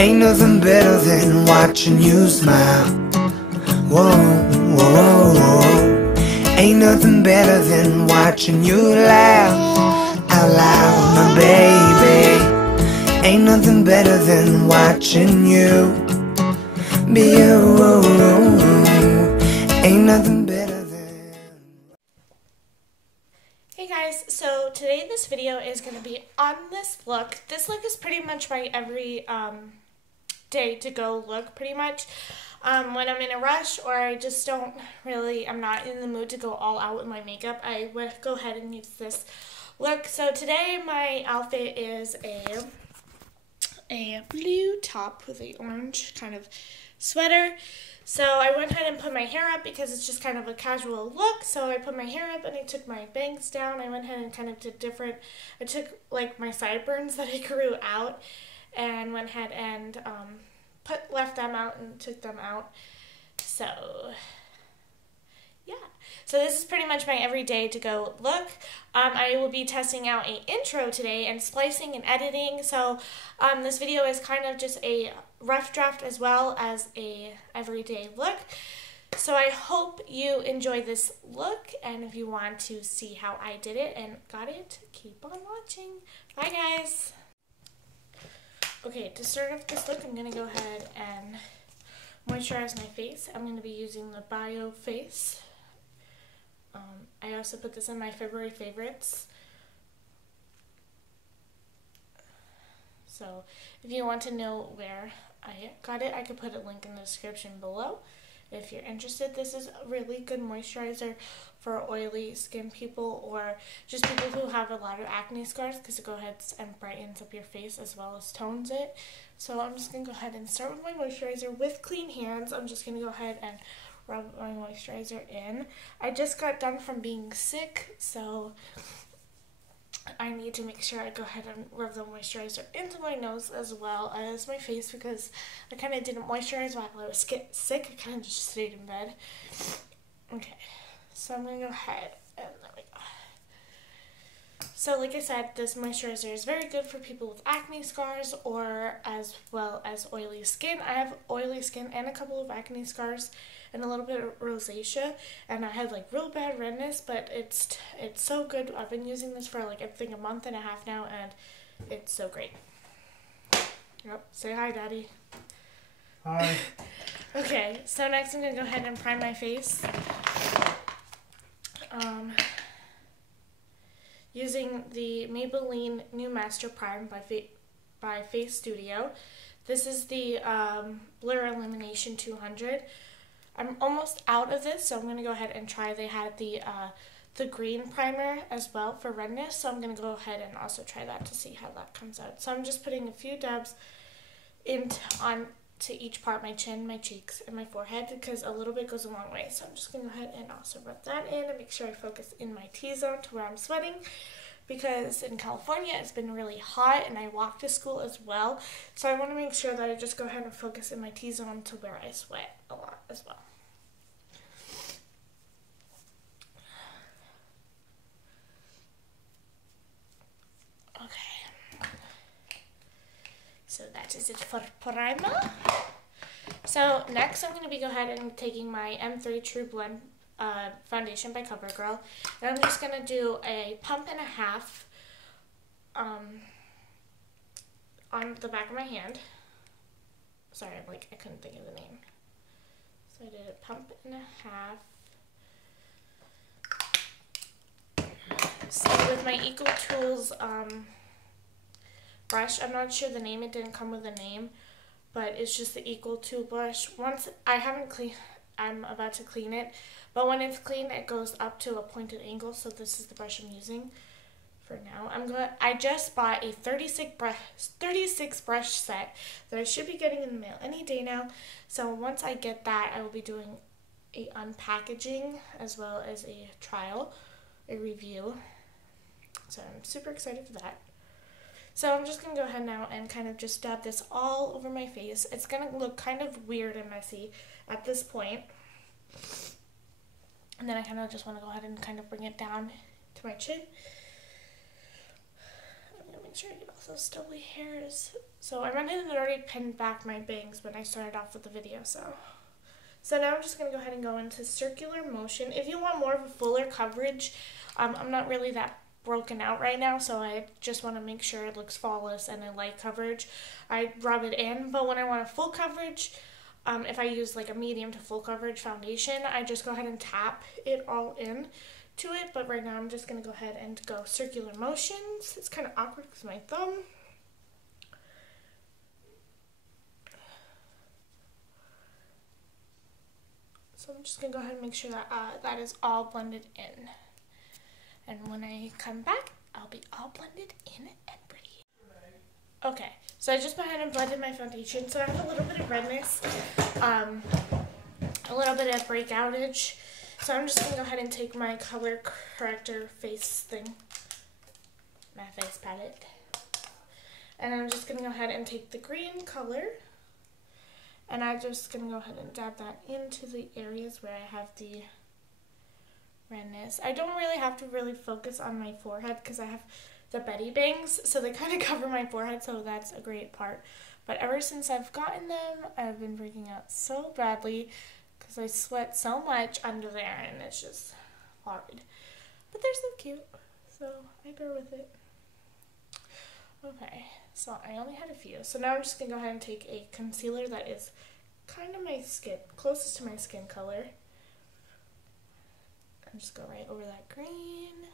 Ain't nothing better than watching you smile. Whoa, whoa, whoa, whoa. Ain't nothing better than watching you laugh out loud, my baby. Ain't nothing better than watching you be you. Ain't nothing better than... Hey guys, so today this video is going to be on this look. This look is pretty much my every day to go look pretty much. When I'm in a rush or I just don't really, I'm not in the mood to go all out with my makeup, I would go ahead and use this look. So today my outfit is a blue top with a orange kind of sweater. So I went ahead and put my hair up because it's just kind of a casual look. So I put my hair up and I took my bangs down. I went ahead and kind of did different, I took like my sideburns that I grew out and went ahead and left them out and took them out. So yeah, so this is pretty much my everyday to go look. I will be testing out an intro today and splicing and editing. So this video is kind of just a rough draft as well as a everyday look. So I hope you enjoy this look, and if you want to see how I did it and got it, keep on watching. Bye guys. Okay, to start off this look, I'm going to go ahead and moisturize my face. I'm going to be using the Bio Face. I also put this in my February favorites. So if you want to know where I got it, I could put a link in the description below. If you're interested, this is a really good moisturizer for oily skin people or just people who have a lot of acne scars, because it goes ahead and brightens up your face as well as tones it. So I'm just going to go ahead and start with my moisturizer with clean hands. I'm just going to go ahead and rub my moisturizer in. I just got done from being sick, so I need to make sure I go ahead and rub the moisturizer into my nose as well as my face, because I kind of didn't moisturize while I was sick. I kind of just stayed in bed. Okay, so I'm going to go ahead and there we go. So like I said, this moisturizer is very good for people with acne scars or as well as oily skin. I have oily skin and a couple of acne scars and a little bit of rosacea, and I had like real bad redness, but it's so good. I've been using this for like I think a month and a half now, and it's so great. Yep, say hi, Daddy. Hi. Okay, so next I'm gonna go ahead and prime my face. Using the Maybelline New Master Prime by Face Studio. This is the Blur Elimination 200. I'm almost out of this, so I'm going to go ahead and try. They had the green primer as well for redness, so I'm going to go ahead and also try that to see how that comes out. So I'm just putting a few dabs onto each part, my chin, my cheeks, and my forehead, because a little bit goes a long way. So I'm just going to go ahead and also rub that in and make sure I focus in my T-zone to where I'm sweating, because in California it's been really hot and I walk to school as well. So I want to make sure that I just go ahead and focus in my T-zone to where I sweat a lot as well. Okay. So that is it for primer. So next I'm going to be go ahead and taking my M3 True Blend foundation by CoverGirl, and I'm just going to do a pump and a half on the back of my hand. Sorry, I couldn't think of the name. So I did a pump and a half. So with my Eco Tools brush, I'm not sure the name, it didn't come with a name, but it's just the Eco Tool brush. Once I haven't cleaned, I'm about to clean it, but when it's clean, it goes up to a pointed angle. So this is the brush I'm using for now. I just bought a 36 brush set that I should be getting in the mail any day now. So once I get that, I will be doing a unpackaging as well as a trial, a review. So I'm super excited for that. So I'm just going to go ahead now and kind of just dab this all over my face. It's going to look kind of weird and messy at this point. And then I kind of just want to go ahead and kind of bring it down to my chin. I'm going to make sure I get all those stubbly hairs. So I went in and already pinned back my bangs when I started off with the video, so now I'm just going to go ahead and go into circular motion. If you want more of a fuller coverage, I'm not really that broken out right now, so I just want to make sure it looks flawless and a light coverage. I rub it in, but when I want a full coverage, if I use like a medium to full coverage foundation, I just go ahead and tap it all in to it. But right now I'm just going to go ahead and go circular motions. It's kind of awkward because my thumb. So I'm just going to go ahead and make sure that that is all blended in. And when I come back, I'll be all blended in and pretty. Okay, so I just went ahead and blended my foundation. So I have a little bit of redness, a little bit of breakoutage. So I'm just going to go ahead and take my color corrector face thing, my face palette. And I'm just going to go ahead and take the green color. And I'm just going to go ahead and dab that into the areas where I have the redness. I don't really have to focus on my forehead because I have the Betty bangs, so they kind of cover my forehead, so that's a great part. But ever since I've gotten them, I've been breaking out so badly because I sweat so much under there, and it's just horrid. But they're so cute, so I bear with it. Okay, so I only had a few. So now I'm just going to go ahead and take a concealer that is kind of my skin, closest to my skin color. And just go right over that green.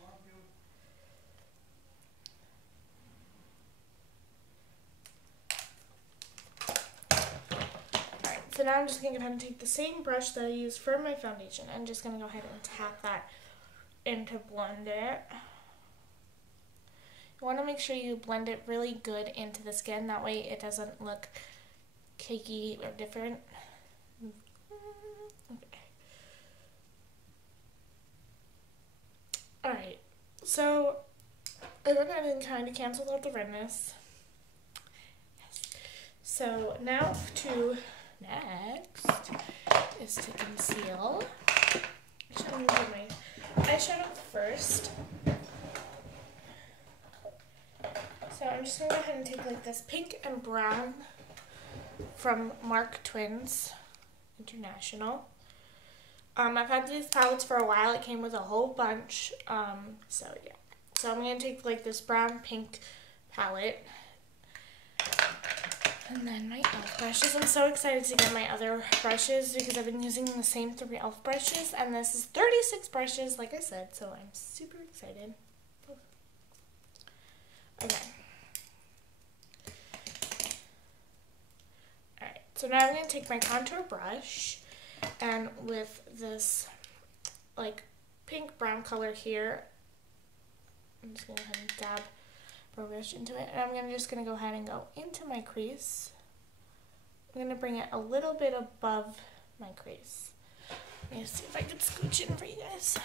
Alright, so now I'm just going to go ahead and take the same brush that I used for my foundation. I'm just going to go ahead and tap that in to blend it. You want to make sure you blend it really good into the skin. That way it doesn't look cakey or different. Okay. Alright, so I went ahead and kind of canceled out the redness. Yes. So now next is to conceal. I'm going to do my eyeshadow first. So I'm just going to go ahead and take like this pink and brown from Mark Twins International. I've had these palettes for a while. It came with a whole bunch. So yeah. So I'm going to take like this brown pink palette. And then my e.l.f. brushes. I'm so excited to get my other brushes because I've been using the same 3 e.l.f. brushes. And this is 36 brushes, like I said. So I'm super excited. Okay. Alright, so now I'm going to take my contour brush and with this like pink brown color here, I'm just going to go ahead and dab a brush into it. And I'm just going to go ahead and go into my crease. I'm going to bring it a little bit above my crease. Let me see if I can scooch in for you guys.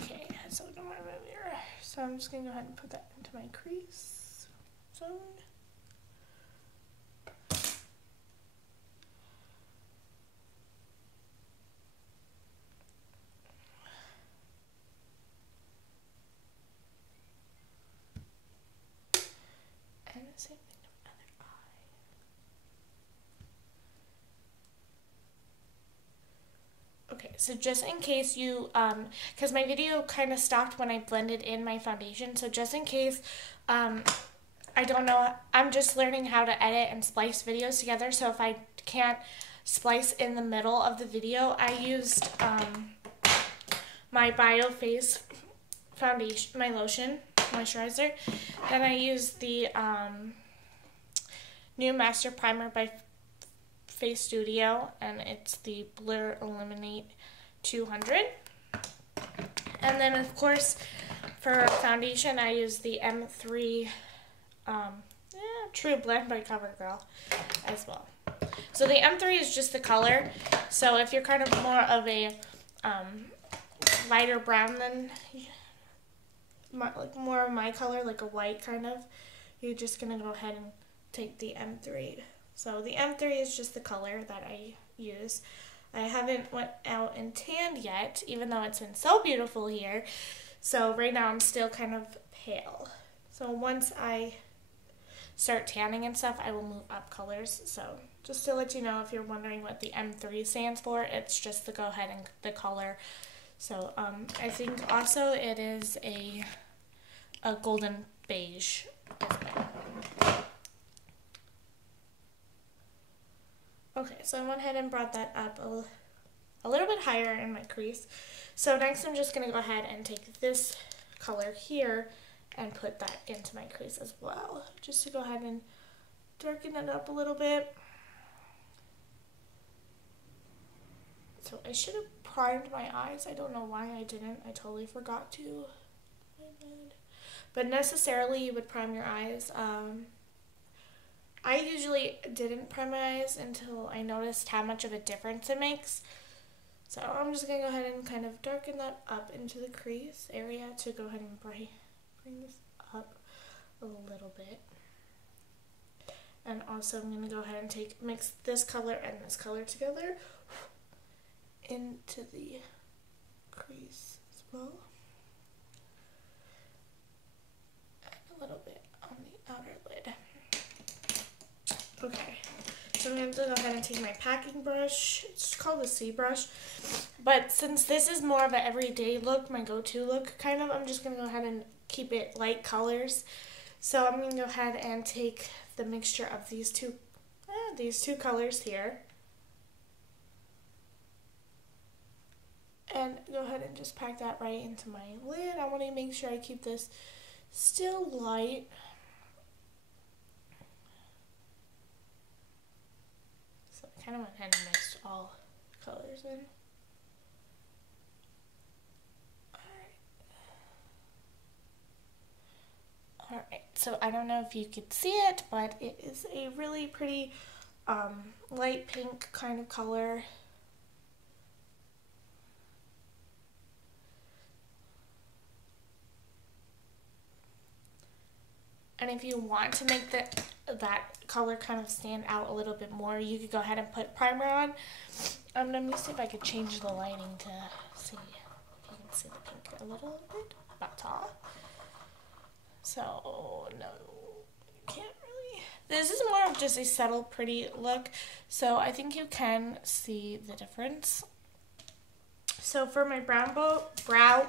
Okay, so I'm going to move here. So I'm just going to go ahead and put that into my crease zone. And the same thing to the other eye. Okay, so just in case you, because my video kind of stopped when I blended in my foundation, so just in case, I don't know, I'm just learning how to edit and splice videos together, so if I can't splice in the middle of the video, I used, my BioFace foundation, my lotion, moisturizer, then I used the, new Master Primer by Face Studio, and it's the Blur Illuminate 200. And then of course for foundation I use the M3 True Blend by CoverGirl as well. So the M3 is just the color, so if you're kind of more of a lighter brown than like more of my color, like a white kind of, you're just gonna go ahead and take the M3. So the M3 is just the color that I use. I haven't went out and tanned yet, even though it's been so beautiful here. So right now I'm still kind of pale. So once I start tanning and stuff, I will move up colors. So just to let you know, if you're wondering what the M3 stands for, it's just the go ahead and the color. So I think also it is a golden beige as well. Okay, so I went ahead and brought that up a little bit higher in my crease. So next I'm just going to go ahead and take this color here and put that into my crease as well, just to go ahead and darken it up a little bit. So I should have primed my eyes. I don't know why I didn't. I totally forgot to. But necessarily you would prime your eyes. I usually didn't prime my eyes until I noticed how much of a difference it makes. So I'm just going to go ahead and kind of darken that up into the crease area to go ahead and bring this up a little bit. And also I'm going to go ahead and mix this color and this color together into the crease as well. And a little bit on the outer lid. Okay, so I'm going to go ahead and take my packing brush. It's called a C brush. But since this is more of an everyday look, my go-to look, kind of, I'm just going to go ahead and keep it light colors. So I'm going to go ahead and take the mixture of these two colors here. And go ahead and just pack that right into my lid. I want to make sure I keep this still light. So I kind of went ahead and mixed all colors in. Alright, so I don't know if you could see it, but it is a really pretty light pink kind of color. And if you want to make that color kind of stand out a little bit more, you could go ahead and put primer on. Let me see if I could change the lighting to see if you can see the pink a little bit better. So, no, you can't really. This is more of just a subtle, pretty look, so I think you can see the difference. So for my brow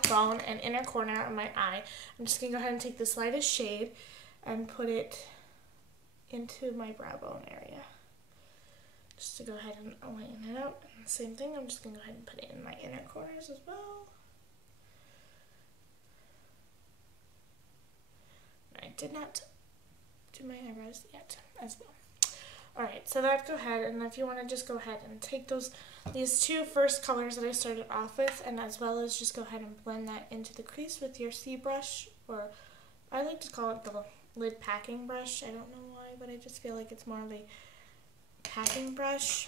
bone and inner corner of my eye, I'm just going to go ahead and take this lightest shade and put it into my brow bone area. Just to go ahead and lighten it up. And the same thing, I'm just going to go ahead and put it in my inner corners as well. I did not do my eyebrows yet as well. Alright, so that go ahead, and if you want to just go ahead and take these two first colors that I started off with, and as well as just go ahead and blend that into the crease with your C brush, or I like to call it the lid packing brush. I don't know why, but I just feel like it's more of a packing brush.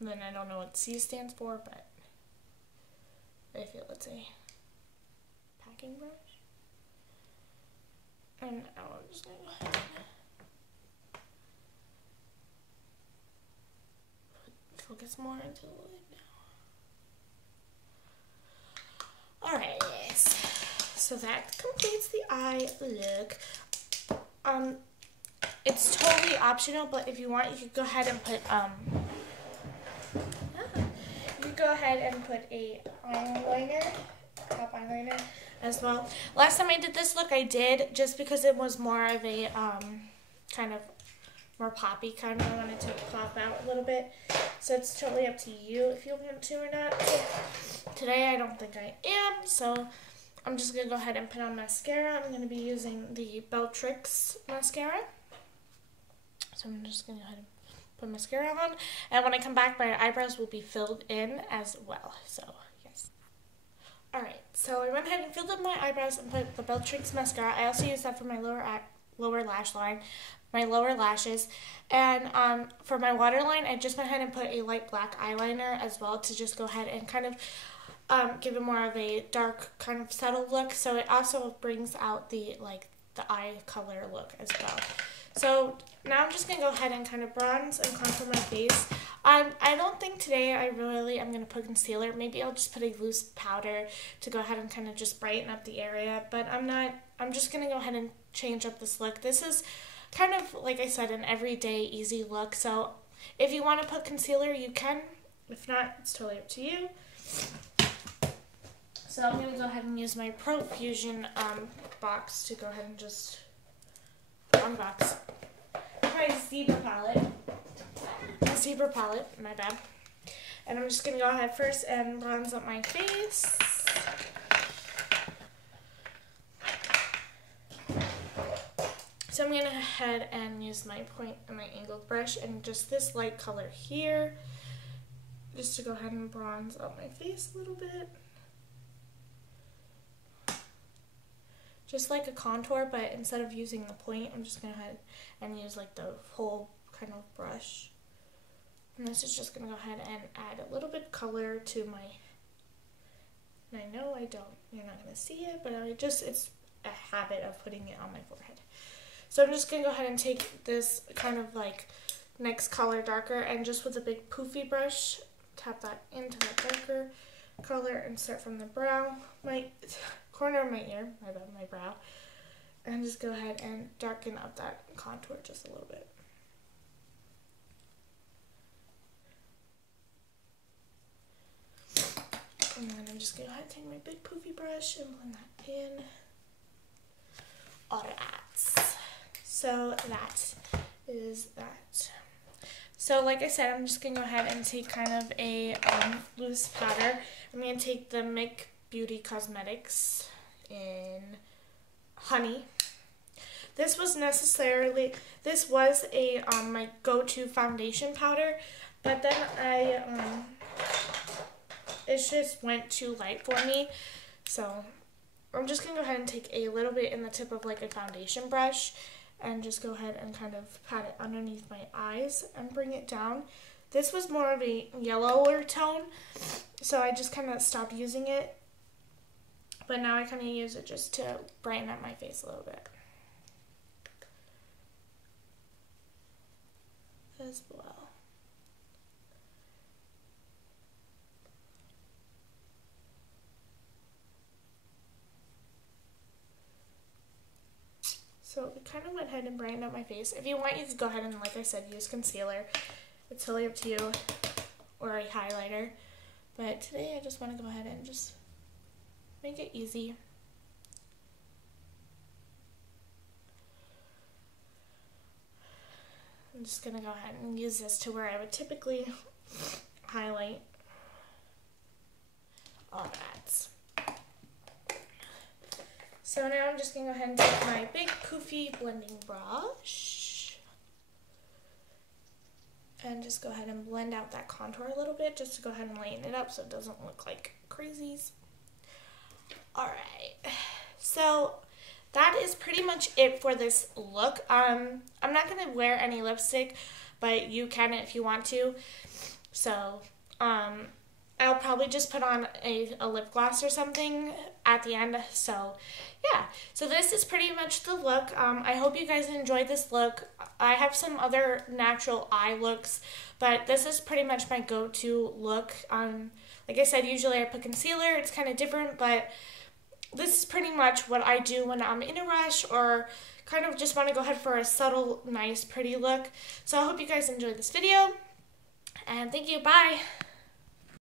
And then I don't know what C stands for, but I feel it's a packing brush. And now I'm just going to go ahead and focus more into the lid now. Alright, so that completes the eye look. It's totally optional, but if you want, you could go ahead and put a eyeliner, top eyeliner as well. Last time I did this look, I did just because it was more of a kind of more poppy kind of. I wanted to pop out a little bit, so it's totally up to you if you want to or not. Today I don't think I am, so I'm just gonna go ahead and put on mascara. I'm gonna be using the Bellatrix mascara, so I'm just gonna go ahead and put mascara on, and when I come back, my eyebrows will be filled in as well. So yes. Alright, so I went ahead and filled up my eyebrows and put the Bellatrix mascara. I also used that for my lower lash line, my lower lashes. And for my waterline, I just went ahead and put a light black eyeliner as well to just go ahead and kind of give it more of a dark kind of subtle look. So it also brings out the eye color look as well. So now I'm just going to go ahead and kind of bronze and contour my face. I don't think today I really am going to put concealer. Maybe I'll just put a loose powder to go ahead and kind of just brighten up the area. But I'm just going to go ahead and change up this look. This is kind of, like I said, an everyday easy look. So if you want to put concealer, you can. If not, it's totally up to you. So I'm going to go ahead and use my Profusion box to go ahead and just unbox my zebra palette. My bad. And I'm just going to go ahead first and bronze up my face. So I'm going to go ahead and use my point and my angled brush and just this light color here, just to go ahead and bronze up my face a little bit. Just like a contour, but instead of using the point, I'm just going to go ahead and use like the whole kind of brush. And this is just going to go ahead and add a little bit of color to my, and I know you're not going to see it, but it's a habit of putting it on my forehead. So I'm just going to go ahead and take this kind of like next color darker and just with a big poofy brush, tap that into that darker color and start from the brow, my corner of my ear, my brow, and just go ahead and darken up that contour just a little bit. And then I'm just going to go ahead and take my big poofy brush and blend that in. Alright, so that is that. So like I said, I'm just going to go ahead and take kind of a loose powder. I'm going to take the MIC Beauty Cosmetics in Honey. This was a my go-to foundation powder, but then it just went too light for me, so I'm just going to go ahead and take a little bit in the tip of like a foundation brush and just go ahead and kind of pat it underneath my eyes and bring it down. This was more of a yellower tone, so I just kind of stopped using it, but now I kind of use it just to brighten up my face a little bit as well. So it kind of went ahead and brightened up my face. If you want, you can go ahead and, like I said, use concealer. It's totally up to you, or a highlighter. But today I just want to go ahead and just make it easy. I'm just going to go ahead and use this to where I would typically highlight all that. So now I'm just going to go ahead and take my big poofy blending brush and just go ahead and blend out that contour a little bit just to go ahead and lighten it up so it doesn't look like crazies. Alright, so that is pretty much it for this look. I'm not going to wear any lipstick, but you can if you want to. So, I'll probably just put on a lip gloss or something at the end. So, yeah. So this is pretty much the look. I hope you guys enjoyed this look. I have some other natural eye looks, but this is pretty much my go-to look. Like I said, usually I put concealer. It's kind of different, but this is pretty much what I do when I'm in a rush or kind of just want to go ahead for a subtle, nice, pretty look. So I hope you guys enjoyed this video, and thank you. Bye!